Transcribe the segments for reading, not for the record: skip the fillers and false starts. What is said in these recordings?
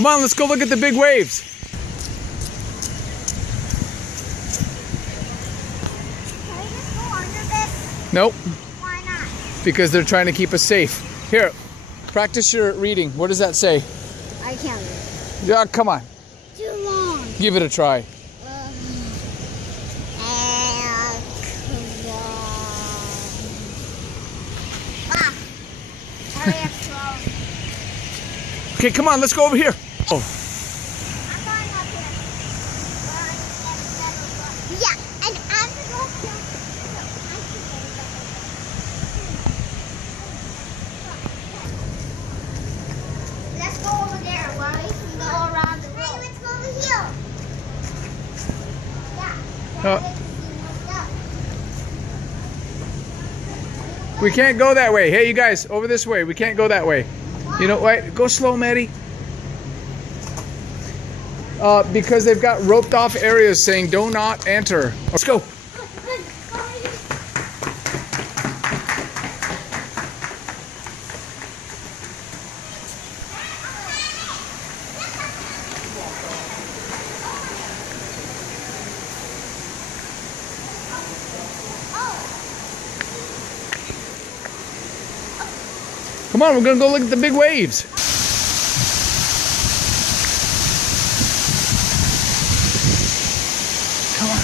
Come on, let's go look at the big waves. Can we just go under this? Nope. Why not? Because they're trying to keep us safe. Here, practice your reading. What does that say? I can't read. Yeah, come on. Too long. Give it a try. Okay, come on, let's go over here. Oh. I'm going up here. Yeah, and I'm going to go up here. Let's go over there where we can go around the road. Hey, let's go over here. Yeah. We can't go that way. Hey, you guys, over this way. We can't go that way. You know what? Go slow, Maddie. Because they've got roped off areas saying do not enter. Let's go. Come on, we're gonna go look at the big waves. Come on.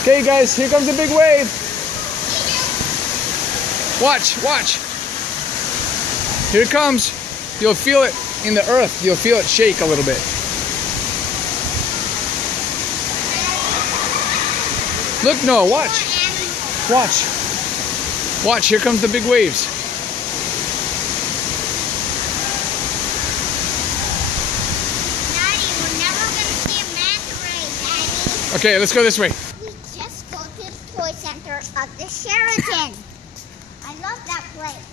Okay, guys, here comes the big wave. Watch, watch. Here it comes. You'll feel it in the earth. You'll feel it shake a little bit. Look, Noah, watch. Watch. Watch, here comes the big waves. Daddy, we're never going to see a manta ray, Daddy. Okay, let's go this way. We just go to the toy center of the Sheraton. I love that place.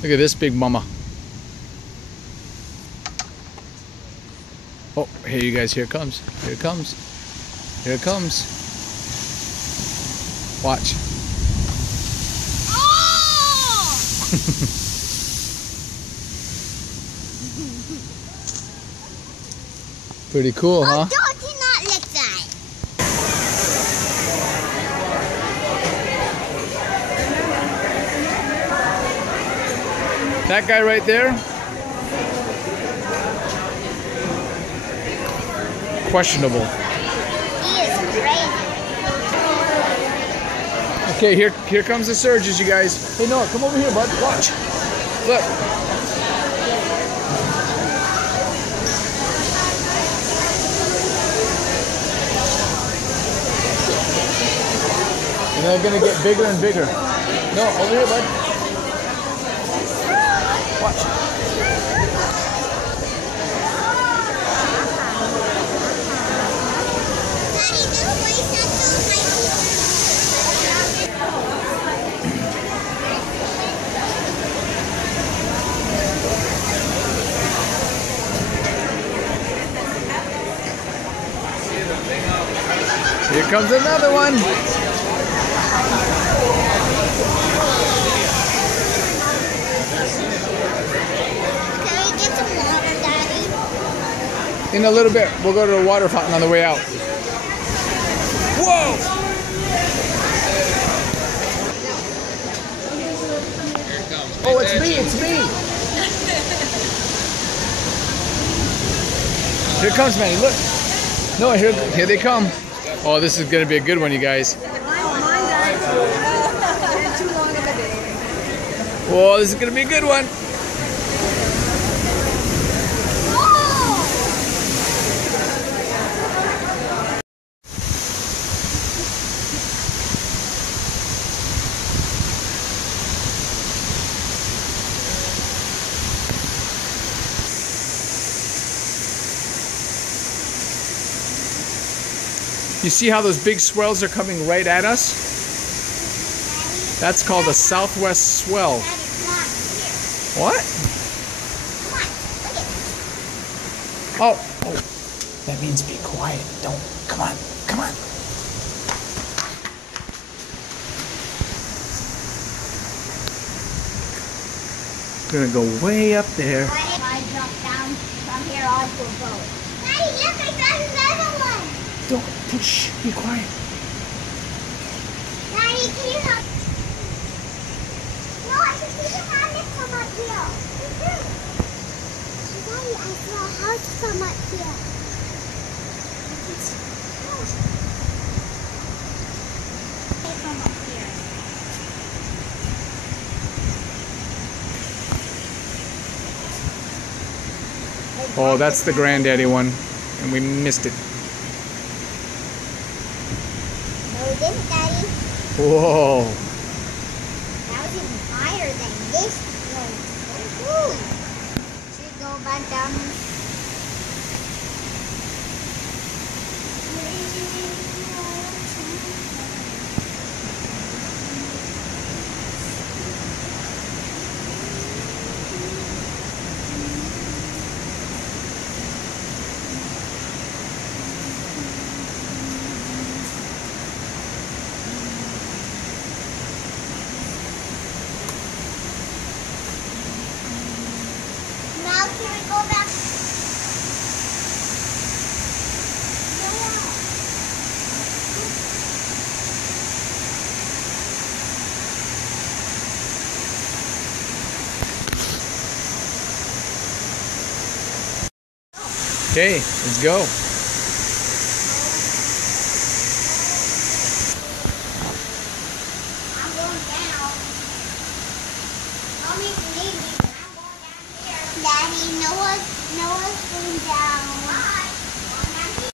Look at this big mama. Oh, hey you guys, here it comes. Here it comes. Here it comes. Watch. Oh! Pretty cool, huh? Oh, don't do not like that. That guy right there? Questionable. He is crazy. Okay, here comes the surges, you guys. Hey Noah, come over here, bud. Watch. Look. And they're gonna get bigger and bigger. No, over here, bud. Watch. Daddy, this place has so Here comes another one. Can we get some water, Daddy? In a little bit, we'll go to the water fountain on the way out. Whoa! Oh, it's me, it's me! Here comes Manny, look. No, here they come. Oh, this is gonna be a good one, you guys. Whoa, this is gonna be a good one. You see how those big swells are coming right at us? That's called a southwest swell. What? Oh, that means be quiet. Don't. Come on. Come on. We're gonna go way up there. I jump down from here onto a boat. Daddy, look, I found another one. Don't, shh, be quiet. Daddy, can you help? No, I can see the rabbit come up here. Daddy, I saw a house come up here. Come up here. Oh, that's the granddaddy one, and we missed it. No, we didn't, Daddy. Whoa. That was even higher than this one. Ooh. Should we go back down? Now can we go back? Okay, let's go. I'm going down. Mommy, if you need me, but I'm going down here. Daddy, Noah's going down.